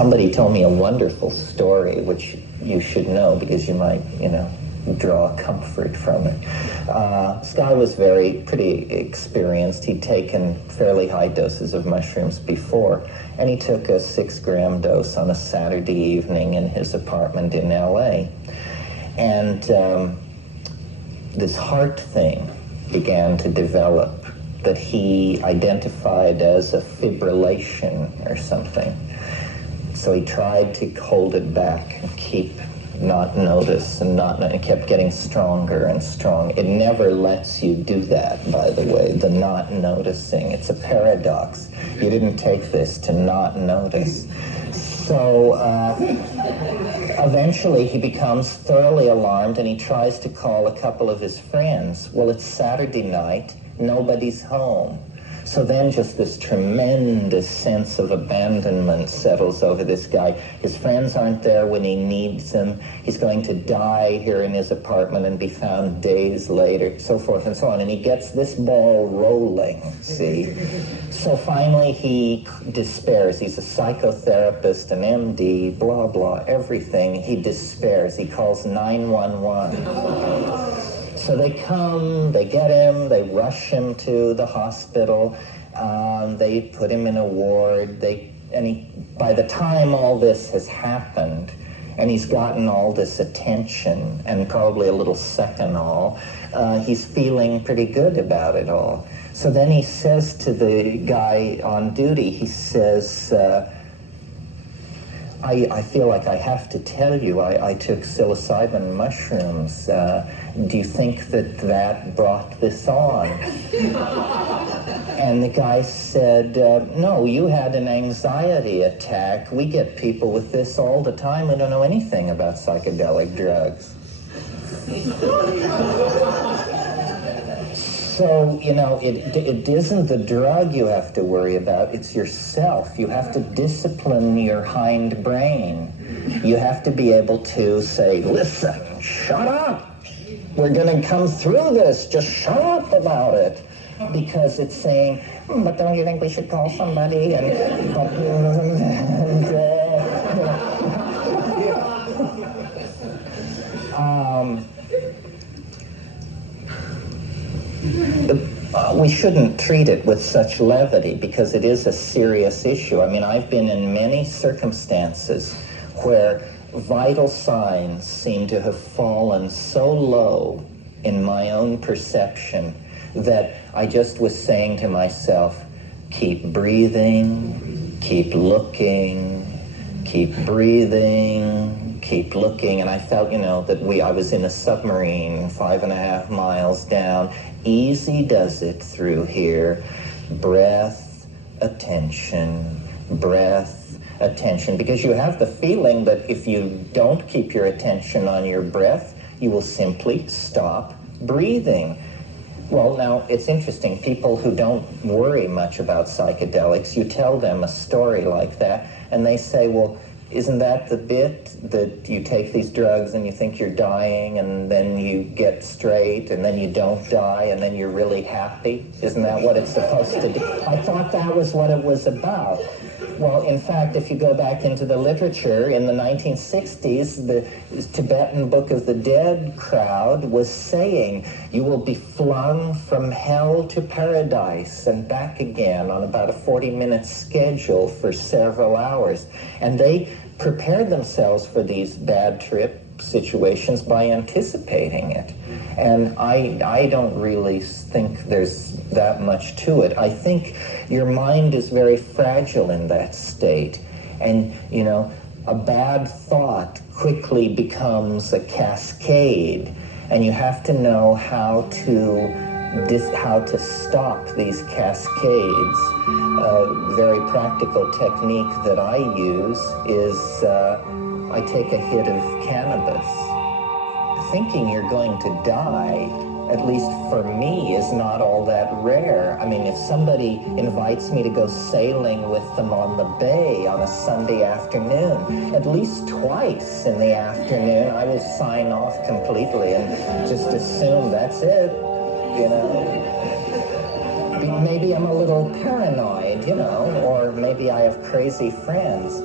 somebody told me a wonderful story, which you should know because you might, draw comfort from it. This guy was pretty experienced. He'd taken fairly high doses of mushrooms before, and he took a 6-gram dose on a Saturday evening in his apartment in LA. And this heart thing began to develop that he identified as a fibrillation or something. So he tried to hold it back and not notice, and it kept getting stronger and strong. It never lets you do that, by the way, the not noticing. It's a paradox. You didn't take this to not notice. So eventually he becomes thoroughly alarmed, and he tries to call a couple of his friends. Well, it's Saturday night, nobody's home. So then just this tremendous sense of abandonment settles over this guy. His friends aren't there when he needs them. He's going to die here in his apartment and be found days later, so forth and so on. And he gets this ball rolling, see? So finally he despairs. He's a psychotherapist, an MD, blah, blah, everything. He despairs. He calls 911. So they come, they get him, they rush him to the hospital, they put him in a ward, by the time all this has happened, and he's gotten all this attention, and probably a little second he's feeling pretty good about it all. So then he says to the guy on duty, he says, I feel like I have to tell you, I took psilocybin mushrooms. Do you think that brought this on? And the guy said, no, you had an anxiety attack. We get people with this all the time who don't know anything about psychedelic drugs. So, it isn't the drug you have to worry about, it's yourself. You have to discipline your hind brain. You have to be able to say, listen, shut up. We're going to come through this. Just shut up about it. Because it's saying, but don't you think we should call somebody? We shouldn't treat it with such levity because it is a serious issue. I mean, I've been in many circumstances where vital signs seem to have fallen so low in my own perception that I just was saying to myself, keep breathing, keep looking, keep breathing, keep looking. And I felt, that I was in a submarine 5.5 miles down. Easy does it through here. Breath, attention, breath, attention. Because you have the feeling that if you don't keep your attention on your breath, you will simply stop breathing. Well, now, it's interesting. People who don't worry much about psychedelics, you tell them a story like that, and they say, well, isn't that the bit that you take these drugs and you think you're dying and then you get straight and then you don't die and then you're really happy? Isn't that what it's supposed to do? I thought that was what it was about. Well, in fact, if you go back into the literature, in the 1960s, the Tibetan Book of the Dead crowd was saying, you will be flung from hell to paradise and back again on about a 40-minute schedule for several hours. And they prepared themselves for these bad trip situations by anticipating it. And I don't really think there's that much to it. I think your mind is very fragile in that state. And, a bad thought quickly becomes a cascade. And you have to know how to stop these cascades. A very practical technique that I use is I take a hit of cannabis. Thinking you're going to die, at least for me, is not all that rare. I mean, if somebody invites me to go sailing with them on the bay on a Sunday afternoon, at least twice in the afternoon, I will sign off completely and just assume that's it, Maybe I'm a little paranoid, or maybe I have crazy friends.